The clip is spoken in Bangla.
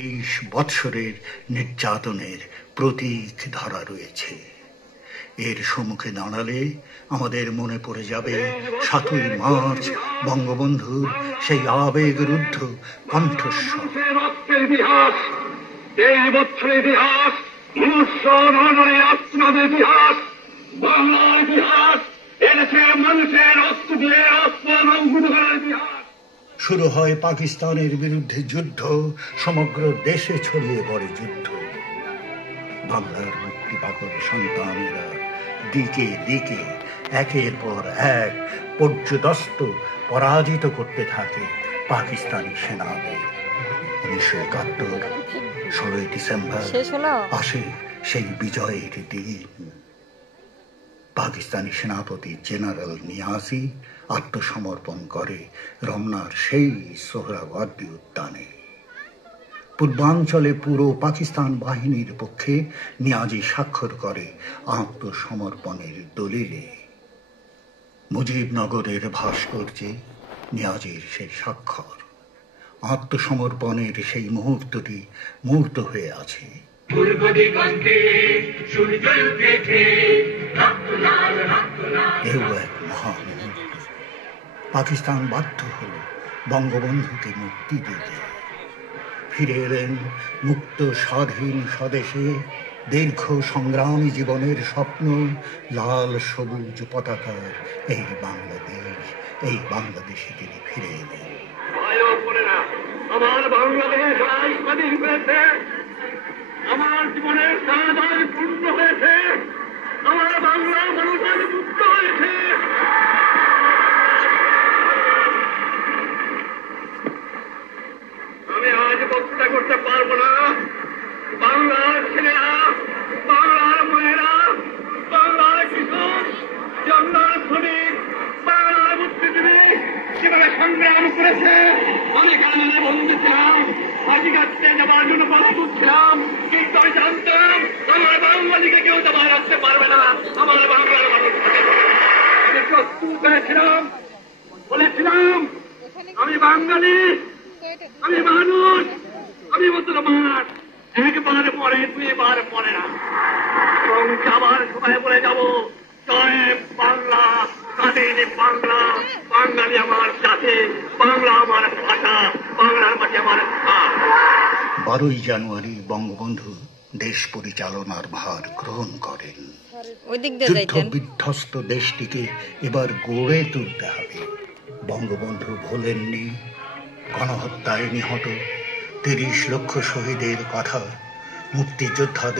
23 বৎসরের নির্যাতনের প্রতীক ধরা রয়েছে। এর সম্মুখে দাঁড়ালে আমাদের মনে পড়ে যাবে 7ই মার্চ বঙ্গবন্ধুর সেই আবেগরুদ্ধ কণ্ঠস্বর। ইতিহাস, 23 বছরের ইতিহাস, মনুষ্য নরনারীর আত্মনাদের ইতিহাস, বাংলার ইতিহাস, এদেশের মানুষের রক্ত দিয়ে আত্মনাঙ্গুত করার ইতিহাস। শুরু হয় পাকিস্তানের বিরুদ্ধে যুদ্ধ, সমগ্র দেশে ছড়িয়ে পড়ে যুদ্ধ। বাংলার মুক্তি পাগল সন্তানেরা দিকে দিকে একের পর এক পর্যদস্ত পরাজিত করতে থাকে পাকিস্তানি সেনাদের। 1971 16ই ডিসেম্বর আসে সেই বিজয়ের দিন। পাকিস্তানি সেনাপতি জেনারেল নিয়াজি আত্মসমর্পণ করে রমনার সেই সোহরাওয়ার্দী উদ্যানে। পূর্বাঞ্চলে পুরো পাকিস্তান বাহিনীর পক্ষে নিয়াজি স্বাক্ষর করে আত্মসমর্পণের দলিলে। মুজিবনগরের ভাস্কর্যে নিয়াজির সেই স্বাক্ষর। আত্মসমর্পণের সেই মুহূর্তটি মূর্ত হয়ে আছে। এও এক মহান মুহূর্ত। পাকিস্তান বাধ্য হল বঙ্গবন্ধুকে মুক্তি দিতে। ফিরে এলেন মুক্ত স্বাধীন স্বদেশে। দীর্ঘ সংগ্রামী জীবনের স্বপ্ন, লাল সবুজ পতাকার এই বাংলাদেশ, এই বাংলাদেশে তিনি ফিরে এলেন। আমার বাংলাদেশ আজ স্বাধীন হয়েছে, আমার জীবনের সাধনায় পূর্ণ হয়েছে, আমার বাংলা মানুষ আজ মুক্ত হয়েছে। আমি আজ বক্তৃতা করতে পারবো না। বাংলার ছেলেরা, বাংলার মেয়েরা, বাংলার কৃষক, বাংলার শ্রমিক, বাংলার বুদ্ধিজীবী যেভাবে সংগ্রাম করেছে, আমি কারাগারে বন্দী ছিলাম, ফাঁসি কাটতে যাবার জন্য প্রস্তুত ছিলাম, কিন্তু আমি জানতাম আমার বাঙালিকে কেউ দবাই রাখতে পারবে না। আমার বাংলার মানুষ আমি প্রস্তুত হয়েছিলাম, বলেছিলাম আমি বাঙালি, আমি মানুষ, আমি মুসলমান। একবার পরে 2বার পরে না, এবং যাবার সময় বলে যাব জয় বাংলা, স্বাধীন বাংলা, বাঙালি আমার জাতি, বাংলা আমার ভাষা, বাংলার মাঝে আমার ভাষা। 12ই জানুয়ারি বঙ্গবন্ধু দেশ পরিচালনার ভার গ্রহণ করেন। যুদ্ধ বিধ্বস্ত দেশটিকে এবার গড়ে তুলতে হবে। বঙ্গবন্ধু ভোলেননি গণহত্যায় নিহত 30 লক্ষ শহীদের কথা, মুক্তিযোদ্ধাদের